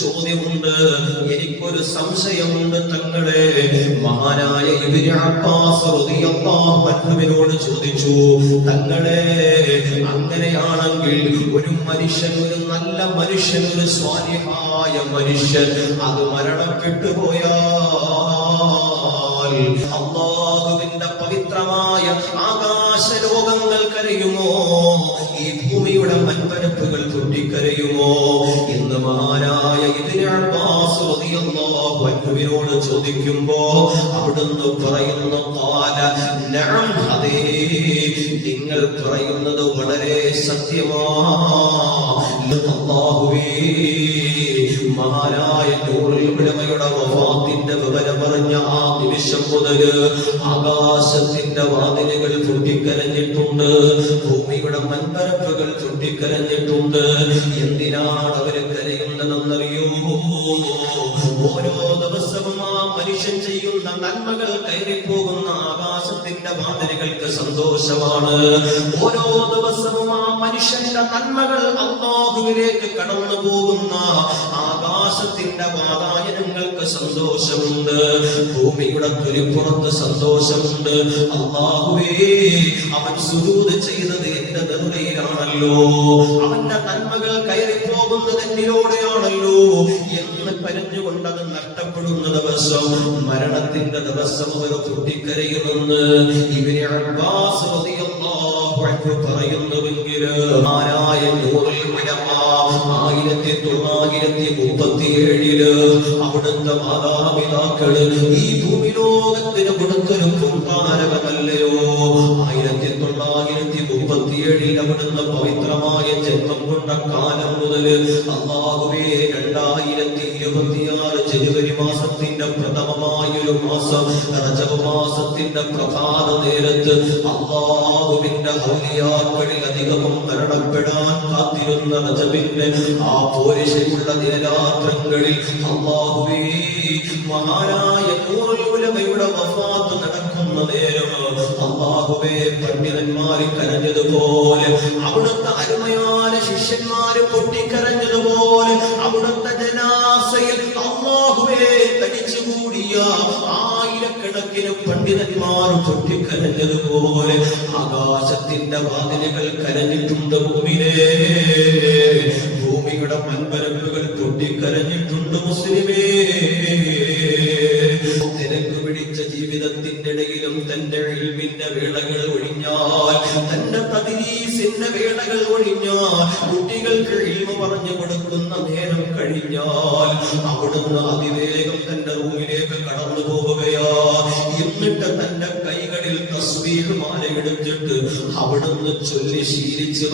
ചോദ്യമുണ്ട്, എനിക്കൊരു സംശയമുണ്ട് തങ്ങളെ. മഹാനായ ഇബ്നു അബ്ബാസ് റളിയല്ലാഹു അൻഹുവിനോട് ചോദിച്ചു, തങ്ങളെ അങ്ങനെയാണെങ്കിൽ ഒരു മനുഷ്യൻ, ഒരു നല്ല മനുഷ്യൻ, ഒരു സ്വാലിഹായ മനുഷ്യൻ അത് മരണപ്പെട്ടു പോയാൽ അല്ലാഹുവിന്റെ പവിത്രമായ ആകാശലോകങ്ങൾ കരയുമോ? ഈ ഭൂമിയുടെ മൺപരപ്പുകൾ പൊട്ടിക്കരയുമോ? ഇന്ന് മഹാനായ ഇബ്നു അബ്ബാസ് റളിയല്ലാഹു അൻഹുവിനോട് ചോദിക്കുമ്പോ അവിടുന്ന് പറയുന്നു, ഖാല നഅം, അതേ, നിങ്ങൾ പറയുന്നത് വളരെ സത്യമാണ്. അല്ലാഹുവേ, മഹാനായ നൂറുൽ ഉലമയുടെ വഫാത്തിന്റെ വിവരം പറഞ്ഞ ആ നിമിഷം മുതൽ ആകാശത്തിന്റെ വാതിലുകൾ പൊട്ടിക്കരഞ്ഞിട്ടുണ്ട്, ഭൂമിയുടെ മൺപരപ്പുകൾ പൊട്ടിക്കരഞ്ഞിട്ടുണ്ട്. എന്തിനാണ് അവര് കരയുന്നതെന്നറിയോ? ഓരോ ദിവസവും ആ മനുഷ്യൻ ചെയ്യുന്ന നന്മകൾ കയറിപ്പോകുന്ന ആകാശത്തിന്റെ വാതിലുകൾക്ക് സന്തോഷമാണ്. ഓരോ ദിവസവും ആ മനുഷ്യന്റെ നന്മകൾ അല്ലാഹുവിലേക്ക് കടന്നു പോകുന്ന ആകാശത്തിന്റെ വാതായനങ്ങൾക്ക് സന്തോഷമുണ്ട്, ഭൂമിയുടെ തൊലിപ്പുറത്ത് സന്തോഷമുണ്ട്. അല്ലാഹുവേ, അവൻ സുജൂദ് ചെയ്തത് എന്റെ ദറുദയിലാണല്ലോ, അവന്റെ നന്മകൾ കയറിപ്പോകുന്നത് എന്നിലൂടെയാണല്ലോ എന്ന് പറഞ്ഞുകൊണ്ടത് നഷ്ടപ്പെടുന്ന ദിവസം, മരണത്തിന്റെ ദിവസം അവർ പൊട്ടിക്കരയുമെന്ന് ഇബ്നു അബ്ബാസ് റളിയല്ലാഹു അൻഹു പറയുന്നുവെങ്കിൽ ആരായ നൂറുൽ ഉലമ 1937 അവിടുത്തെ മാതാപിതാക്കള് ഈ ഭൂമിലോകത്തിന് കൊടുത്തൊരു പുണ്യകാരകമല്ലയോ? 1937 അവിടുന്ന് പവിത്രമായ ജന്മം കൊണ്ട കാലം മുതൽ അല്ലാഹുവേ 2026 ജനുവരി മാസത്തിന്റെ പ്രഥമമായൊരു മാസം, റജബ് മാസത്തിന്റെ പ്രഭാത നേരത്ത് അല്ലാഹുവിന്റെ ഔലിയാക്കളിൽ അധികവും മരണപ്പെടാൻ കാത്തിരുന്ന റജബിന്റെ ആ പോരിശയുള്ള ദിനരാത്രങ്ങളിൽ അല്ലാഹുവേ, മഹാനായ നൂറുൽ ഉലമയുടെ വഫാത്ത് നടക്കുന്ന നേരം അല്ലാഹുവേ, പണ്ഡിതന്മാര് കരഞ്ഞതുപോലെ, അവിടുത്തെ അരുമയായ ശിഷ്യന്മാര് പൊട്ടിക്കരഞ്ഞതുപോലെ, അവിടുത്തെ ജനാസയിൽ അല്ലാഹുവേ തടിച്ചുകൂടിയ ആയിരക്കണക്കിന് പണ്ഡിതന്മാർ പൊട്ടിക്കരഞ്ഞതുപോലെ ആകാശത്തിന്റെ വാതിലുകൾ കരഞ്ഞിട്ടുണ്ട്. ഭൂമിയുടെ മൺപരപ്പുകൾ പൊട്ടിക്കരഞ്ഞിട്ടുണ്ട്. മുസ്ലിമേ, തിരക്ക് പിടിച്ച ജീവിതത്തിന്റെ ഇടയിലും തന്റെ ഇൽമിന്റെ വേളകൾ ഒഴിഞ്ഞാൽ, തന്റെ തദ്രീസിന്റെ വേളകൾ ഒഴിഞ്ഞാൽ, കുട്ടികൾക്ക് ഇൽമു പറഞ്ഞു കൊടുക്കുന്ന നേരം കഴിഞ്ഞാൽ അവിടുന്ന് അതിവേഗം തന്റെ റൂമിലേക്ക് കടന്നു പോവുകയാ. എന്നിട്ട് തന്റെ കൈകളിൽ തസ്ബീഹ് മാല എടുത്തിട്ട് അവിടുന്ന് ചൊല്ലി ശീലിച്ചു